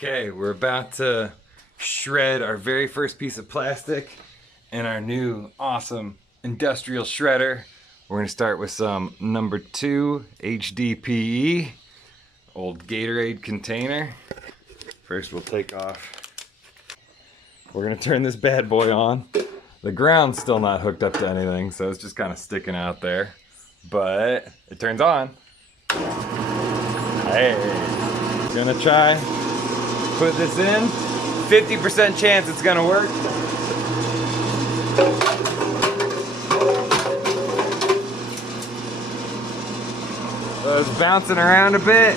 Okay, we're about to shred our very first piece of plastic in our new awesome industrial shredder. We're gonna start with some number 2 HDPE, old Gatorade container. First we'll take off. We're gonna turn this bad boy on. The ground's still not hooked up to anything, so it's just kind of sticking out there. But it turns on. Hey, gonna try. Put this in, 50% chance it's gonna work. So it's bouncing around a bit.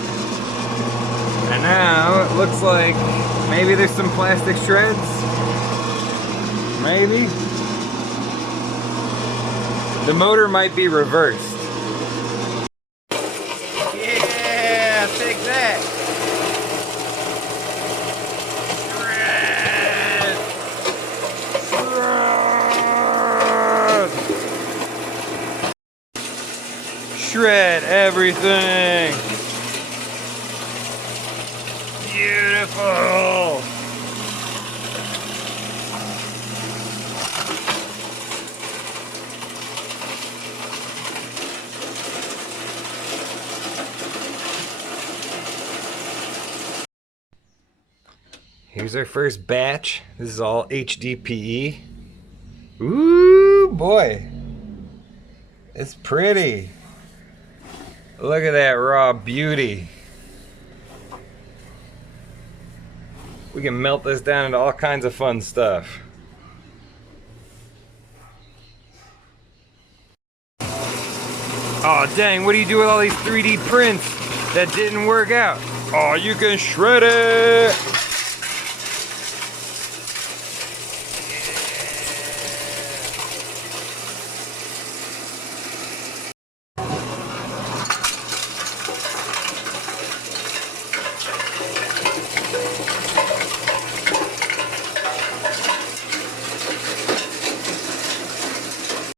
And now it looks like maybe there's some plastic shreds. Maybe. The motor might be reversed. Yeah, take that. Shred everything. Beautiful. Here's our first batch. This is all HDPE. Ooh, boy. It's pretty. Look at that raw beauty. We can melt this down into all kinds of fun stuff. Oh dang, what do you do with all these 3D prints that didn't work out? Oh, you can shred it!